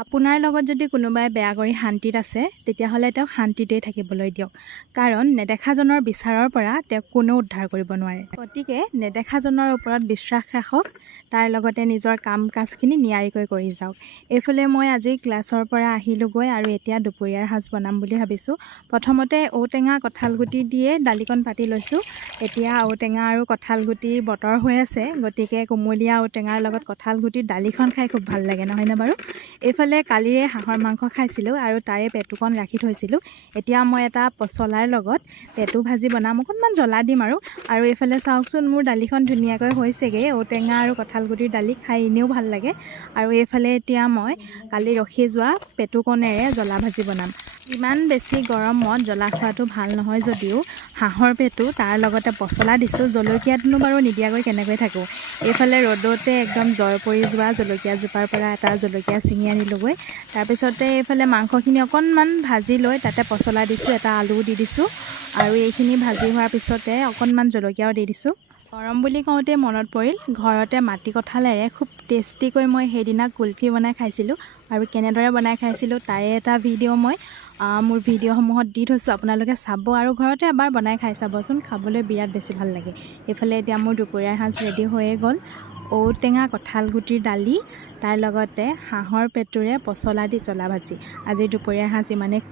আপোনাৰ লগত যদি কোনোবাই বেয়া কৰি শান্তিত আছে তেতিয়াহ'লে তেওঁক শান্তিতেই থাকিবলৈ দিয়ক, কাৰণ নেদেখাজনৰ বিচাৰৰ পৰা তেওঁক কোনেও উদ্ধাৰ কৰিব নোৱাৰে। গতিকে নেদেখাজনৰ ওপৰত বিশ্বাস ৰাখক, তাৰ লগতে নিজৰ কাম কাজখিনি নিয়াৰিকৈ কৰি যাওক। এইফালে মই আজি ক্লাছৰ পৰা আহিলোঁগৈ আৰু এতিয়া দুপৰীয়াৰ সাজ বনাম বুলি ভাবিছোঁ। প্ৰথমতে ঔটেঙা কঁঠালগুটি দিয়ে দালিকণ পাতি লৈছোঁ। এতিয়া ঔটেঙা আৰু কঁঠালগুটিৰ বতৰ হৈ আছে, গতিকে কুমলীয়া ঔটেঙাৰ লগত কঁঠালগুটিৰ দালিখন খাই খুব ভাল লাগে, নহয়নে বাৰু? এইফালে কালিৰে হাঁহৰ মাংস খাইছিলোঁ আৰু তাৰে পেটুকণ ৰাখি থৈছিলোঁ। এতিয়া মই এটা পচলাৰ লগত পেটু ভাজি বনাম, অকণমান জ্বলা দিম আৰু এইফালে চাওকচোন মোৰ দালিখন ধুনীয়াকৈ হৈছেগৈ। ঔটেঙা আৰু কঁঠালগুটিৰ দালি খাই এনেও ভাল লাগে। আৰু এইফালে এতিয়া মই কালি ৰখি যোৱা পেটুকণেৰে জ্বলা ভাজি বনাম। ইমান বেছি গৰমত জ্বলা খোৱাটো ভাল নহয় যদিও হাঁহৰ পেটু তাৰ লগতে পচলা দিছোঁ, জলকীয়াটোনো বাৰু নিদিয়াকৈ কেনেকৈ থাকোঁ। এইফালে ৰ'দতে একদম জৰ পৰি যোৱা জলকীয়াজোপাৰ পৰা এটা জলকীয়া ছিঙি আনিলোঁগৈ। তাৰপিছতে এইফালে মাংসখিনি অকণমান ভাজি লৈ তাতে পচলা দিছোঁ, এটা আলুও দি দিছোঁ আৰু এইখিনি ভাজি হোৱাৰ পিছতে অকণমান জলকীয়াও দি দিছোঁ। গৰম বুলি কওঁতে মনত পৰিল, ঘৰতে মাটি কঁঠালেৰে খুব টেষ্টিকৈ মই সেইদিনা কুলফি বনাই খাইছিলোঁ আৰু কেনেদৰে বনাই খাইছিলোঁ তাৰে এটা ভিডিঅ' মই মোৰ ভিডিঅ'সমূহত দি থৈছোঁ, আপোনালোকে চাব আৰু ঘৰতে এবাৰ বনাই খাই চাবচোন, খাবলৈ বিৰাট বেছি ভাল লাগে। এইফালে এতিয়া মোৰ দুপৰীয়াৰ সাজ ৰেডি হৈয়ে গ'ল। ঔটেঙা কঁঠালগুটিৰ দালি, তাৰ লগতে হাঁহৰ পেটুৰে পচলা দি জ্বলা ভাজি। আজিৰ দুপৰীয়াৰ সাজ ইমানেই।